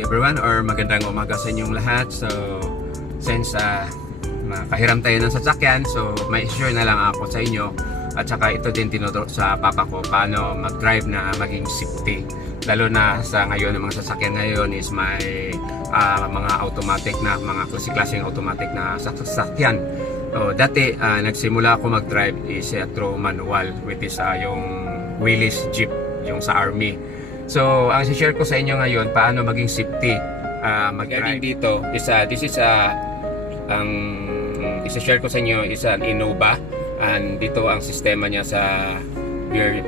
morning everyone or magandang umaga sa inyong lahat. So since makahiram tayo ng sasakyan, so may share na lang ako sa inyo. At saka ito din tinuturo sa papa ko paano mag-drive na maging safety. Lalo na sa ngayon, ng mga sasakyan ngayon is may mga automatic na, mga klase-klaseng automatic na sasakyan. So dati nagsimula ako mag-drive is through manual, which is yung Willys Jeep, yung sa army. So ang share ko sa inyo ngayon paano maging safety mag-drive dito is this is ang i-share ko sa inyo is an Innova, and dito ang sistema niya sa gear,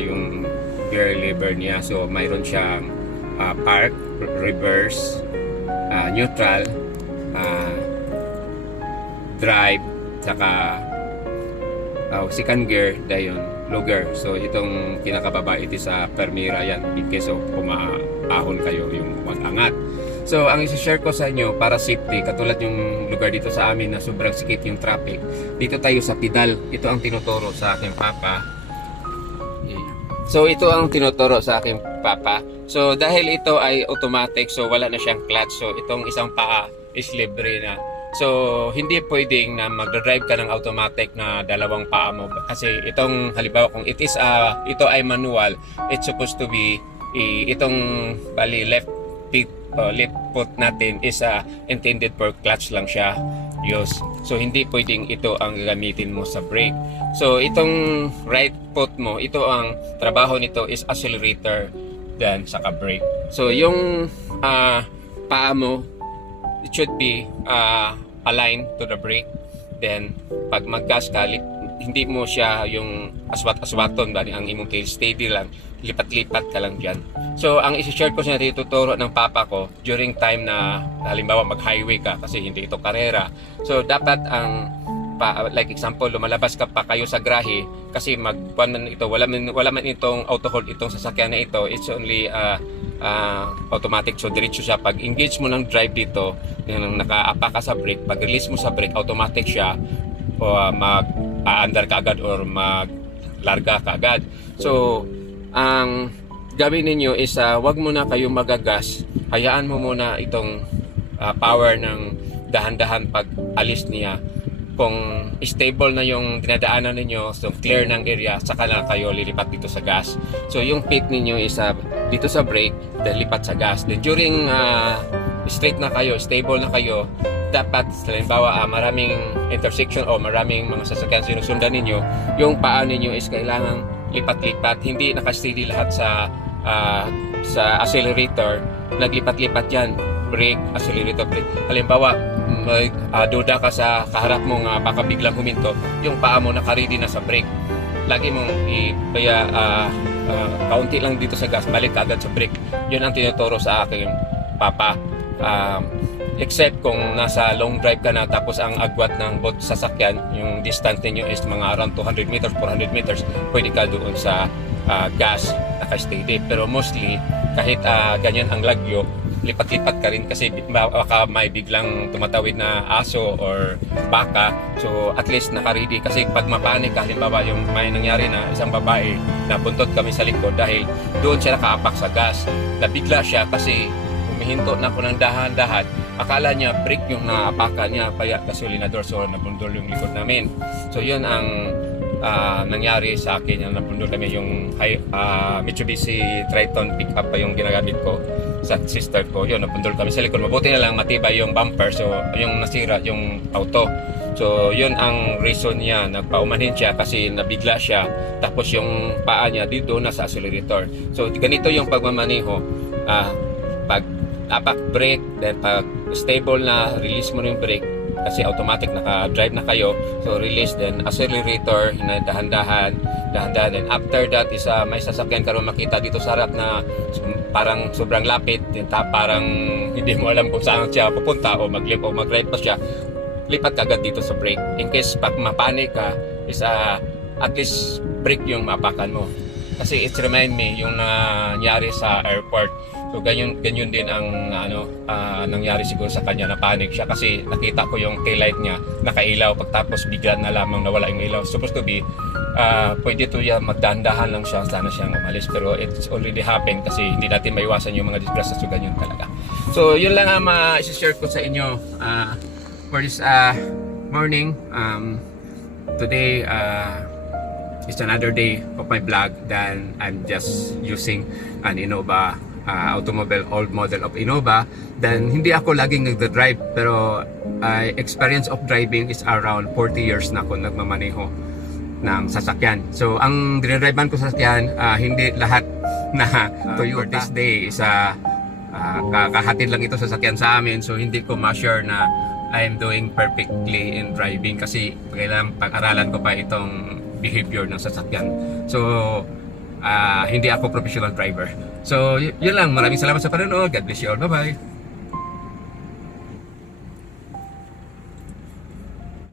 yung gear lever niya. So mayroon siyang park, reverse, neutral, drive, saka second gear, dayon low gear. So itong kinakababa, ito sa Permira yan, in case of kumaahon kayo yung mag-angat. So ang isi-share ko sa inyo para safety, katulad yung lugar dito sa amin na sobrang sikip yung traffic, dito tayo sa pedal. Ito ang tinuturo sa aking papa. So ito ang tinuturo sa aking papa. So dahil ito ay automatic, so wala na siyang clutch. So itong isang paa is libre na. So hindi pwedeng na mag-drive ka ng automatic na dalawang paa mo, kasi itong halimbawa kung ito ay manual, it's supposed to be itong left foot natin is intended for clutch lang siya use. So hindi pwedeng ito ang gagamitin mo sa brake. So itong right foot mo, ito ang trabaho nito is accelerator then saka brake. So yung paa mo, it should be aligned to the brake. Then pag mag-gas ka, hindi mo siya yung aswat-aswaton, bali ang imong tail steady lang, lipat-lipat ka lang dyan. So ang isi-share ko sa tuturo ng papa ko during time na halimbawa mag-highway ka, kasi hindi ito karera. So dapat ang like example, lumalabas ka pa kayo sa grahe, kasi wala man itong auto hold itong sasakyan na ito, it's only automatic. So diretso siya, pag engage mo ng drive dito, yung naka-apa ka sa brake, pag release mo sa brake, automatic siya o mag-under ka agad or mag-larga ka agad. So ang gawin ninyo is wag mo na kayo magagas, hayaan mo muna itong power ng dahan-dahan pag alis niya. Kung stable na yung dinadaanan ninyo, so clear ng area, saka lang kayo lilipat dito sa gas. So yung pit ninyo is dito sa brake, then lipat sa gas. Then during straight na kayo, stable na kayo, dapat halimbawa maraming intersection o maraming mga sasakyan sinusundan ninyo, yung paa ninyo is kailangan lipat-lipat, hindi nakasteady lahat sa accelerator, naglipat-lipat yan, brake, accelerator, brake. Halimbawa duda ka sa kaharap mo nga baka biglang huminto, yung paa mo naka-ready na sa brake, lagi mong kaunti lang dito sa gas, balik agad sa brake. Yun ang tinuturo sa aking papa. Except kung nasa long drive ka na, tapos ang agwat ng both sasakyan, yung distance ninyo is mga around 200 meters, 400 meters, pwede ka doon sa gas, naka-steady. Pero mostly, kahit ganyan ang lagyo, lipat-lipat ka rin, kasi baka may biglang tumatawid na aso or baka. So at least naka-ready, kasi pag mapanik ka, halimbawa yung may nangyari na isang babae, nabuntot kami sa likod dahil doon siya nakaapak sa gas. Nabigla siya kasi humihinto na ako ng dahan-dahan, akala niya brake yung naapakan niya, kaya gasolinador, so nabundol yung likod namin. So yun ang nangyari sa akin, yung nabundol kami. Yung Mitsubishi Triton pickup pa yung ginagamit ko sa sister ko, yun, nabundol kami sa likod. Mabuti na lang matibay yung bumper, so yung nasira yung auto. So yun ang reason niya, nagpaumanhin siya kasi nabigla siya, tapos yung paa niya dito na sa accelerator. So ganito yung pagmamaneho, pag apak brake, then pag stable na, release mo yung brake kasi automatic naka-drive na kayo, so release, then accelerator, dahan-dahan, then after that is may sasakyan ka rin makita dito sa harap na parang sobrang lapit, then parang hindi mo alam kung saan siya pupunta, o mag-left o mag-right pa siya, lipat ka agad dito sa brake. In case pag mapanik ka is at least brake yung maapakan mo. Kasi it remind me yung nangyari sa airport. So ganyan din ang nangyari siguro sa kanya, na panic siya kasi nakita ko yung taillight niya nakailaw, pagtapos bigla na lamang nawala yung ilaw. Supposed to be pwede to ya magdahan-dahan lang siya, sana siyang umalis, pero it's already happened kasi hindi natin maiwasan yung mga disgrasya, so ganyan talaga. So yun lang ang ma-share ko sa inyo for this morning. Today it's another day of my vlog. Then I'm just using an Innova automobile, old model of Innova. Then hindi ako laging nagda-drive, pero experience of driving is around 40 years na ako nagmamaneho ng sasakyan. So ang dinadrivean ko sa sasakyan, hindi lahat na Toyota. This day is kakahatid lang ito sa sasakyan sa amin, so hindi ko ma-sure na I'm doing perfectly in driving kasi kailangan pag-aralan ko pa itong behavior ng sasakyan. So hindi ako professional driver. So yun lang, maraming salamat sa panonood. God bless you all. Bye bye.